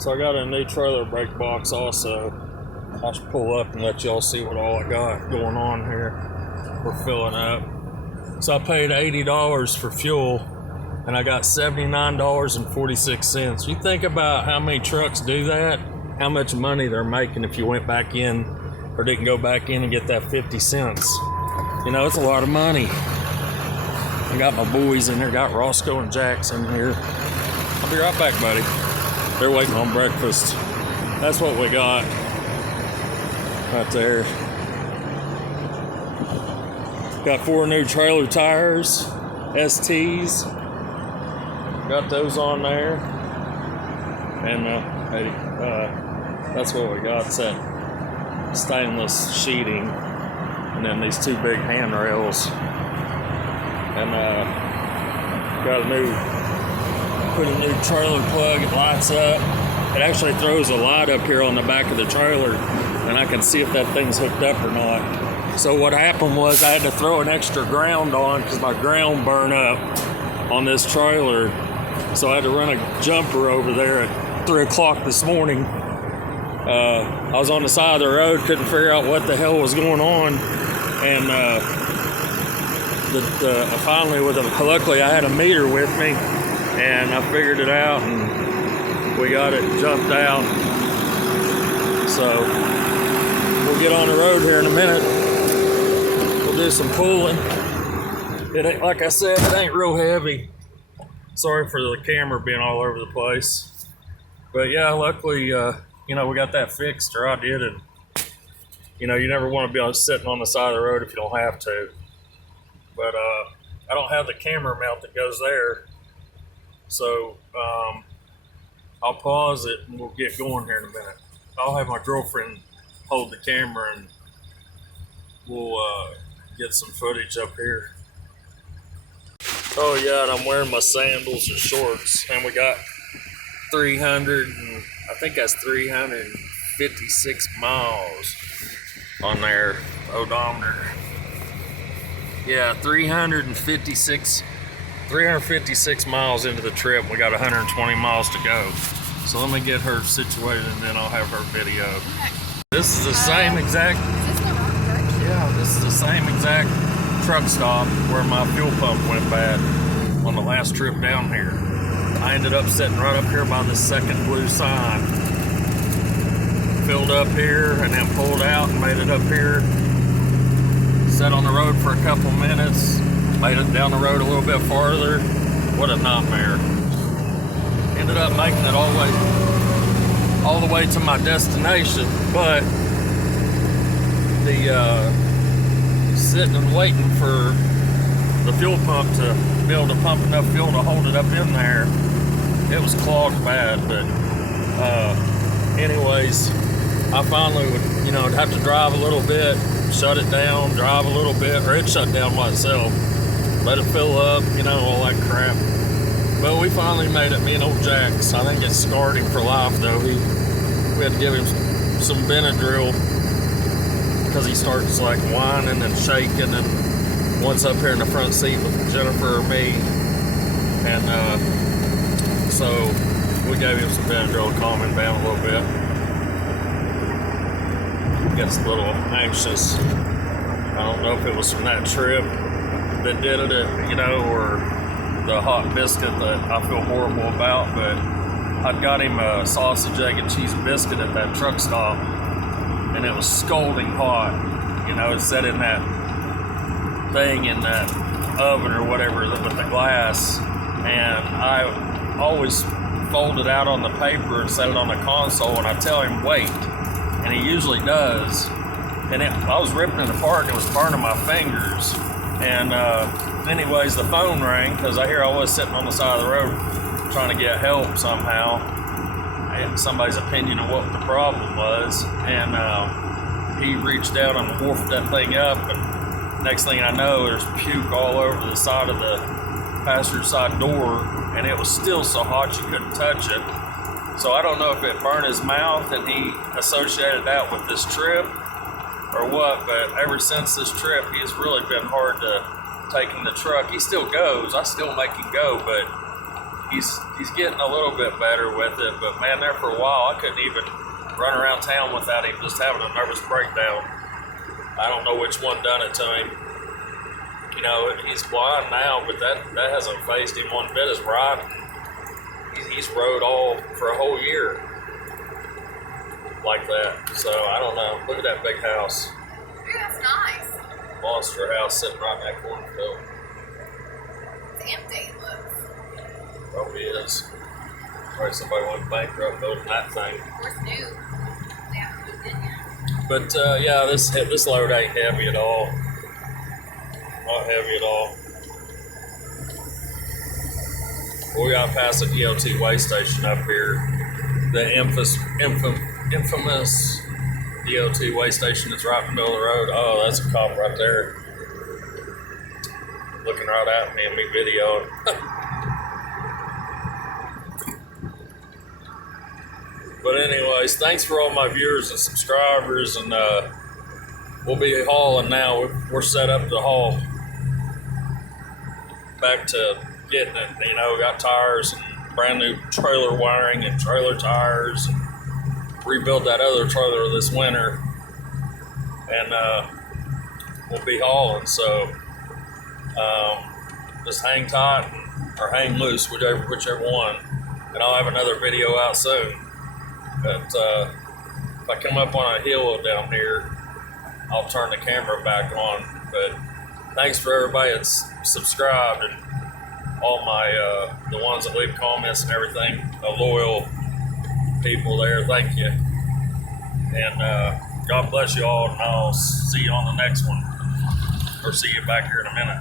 So I got a new trailer brake box also. I should pull up and let y'all see what all I got going on here. We're filling up. So I paid $80 for fuel and I got $79.46. You think about how many trucks do that, how much money they're making if you went back in or didn't go back in and get that 50 cents. You know, it's a lot of money. I got my boys in there, got Roscoe and Jackson here. I'll be right back, buddy. They're waiting on breakfast. That's what we got right there. Got 4 new trailer tires, STs. Got those on there. And that's what we got. It's that stainless sheeting. And then these 2 big handrails. And got put a new trailer plug. It lights up. It actually throws a light up here on the back of the trailer. And I can see if that thing's hooked up or not. So what happened was I had to throw an extra ground on because my ground burned up on this trailer. So I had to run a jumper over there at 3 o'clock this morning. I was on the side of the road, couldn't figure out what the hell was going on. And finally, luckily I had a meter with me and I figured it out and we got it jumped out. So we'll get on the road here in a minute. We'll do some pulling. It ain't, like I said, it ain't real heavy. Sorry for the camera being all over the place. But yeah, luckily, you know, we got that fixed, or I did. And, you know, you never want to be sitting on the side of the road if you don't have to. But I don't have the camera mount that goes there. So I'll pause it and we'll get going here in a minute. I'll have my girlfriend hold the camera and we'll get some footage up here. Oh yeah, and I'm wearing my sandals and shorts, and we got 356 miles on their odometer. Yeah, 356 miles into the trip. We got 120 miles to go. So let me get her situated and then I'll have her video. This is the same exact, this is the same exact truck stop where my fuel pump went bad on the last trip down here. I ended up sitting right up here by the second blue sign. Filled up here and then pulled out and made it up here. Sat on the road for a couple minutes. Made it down the road a little bit farther. What a nightmare. Ended up making it all the way to my destination, but the sitting and waiting for the fuel pump to be able to pump enough fuel to hold it up in there, it was clogged bad. But anyways, I finally would, you know, I'd have to drive a little bit, shut it down, drive a little bit, or it shut down by itself, let it fill up, you know, all that crap. But we finally made it, me and old Jax. I think it scarred him for life though. We had to give him some Benadryl because he starts like whining and shaking, and one's up here in the front seat with Jennifer or me. And so we gave him some Benadryl to calm him down a little bit. Gets a little anxious. I don't know if it was from that trip that did it, you know, or the hot biscuit that I feel horrible about, but I'd got him a sausage, egg, and cheese biscuit at that truck stop, and it was scalding hot. You know, it sat in that thing in that oven or whatever with the glass, and I always fold it out on the paper and set it on the console, and I tell him wait, and he usually does. And I was ripping it apart and it was burning my fingers. And anyways, the phone rang because I hear I was sitting on the side of the road trying to get help somehow, and somebody's opinion of what the problem was. And he reached out and wolfed that thing up, and next thing I know, there's puke all over the side of the passenger side door, and it was still so hot you couldn't touch it. So I don't know if it burned his mouth and he associated that with this trip or what, but ever since this trip, he has really been hard to taking the truck. He still goes, I still make him go, but he's getting a little bit better with it, but man, there for a while I couldn't even run around town without him just having a nervous breakdown. I don't know which one done it to him. You know, he's blind now, but that hasn't phased him one bit. His riding, he's rode all for a whole year like that. So I don't know. Look at that big house. Ooh, that's nice. Monster house sitting right in that cornfield. It's empty, it looks. Probably is. Probably somebody went bankrupt building that thing. Of course, new. They haven't moved in yet. But yeah, this load ain't heavy at all. Not heavy at all. We got past the DOT way station up here. The infamous DOT way station that's right in the middle of the road. Oh, that's a cop right there. Looking right at me and me videoing. But anyways, thanks for all my viewers and subscribers, and we'll be hauling now. We're set up to haul back to getting it. You know, got tires and brand new trailer wiring and trailer tires. Rebuild that other trailer this winter, and we'll be hauling. So just hang tight or hang loose, whichever one. And I'll have another video out soon. But if I come up on a hill down here, I'll turn the camera back on. But thanks for everybody that's subscribed and all my the ones that leave comments and everything. Loyal people there, thank you. And God bless you all, and I'll see you on the next one, or see you back here in a minute.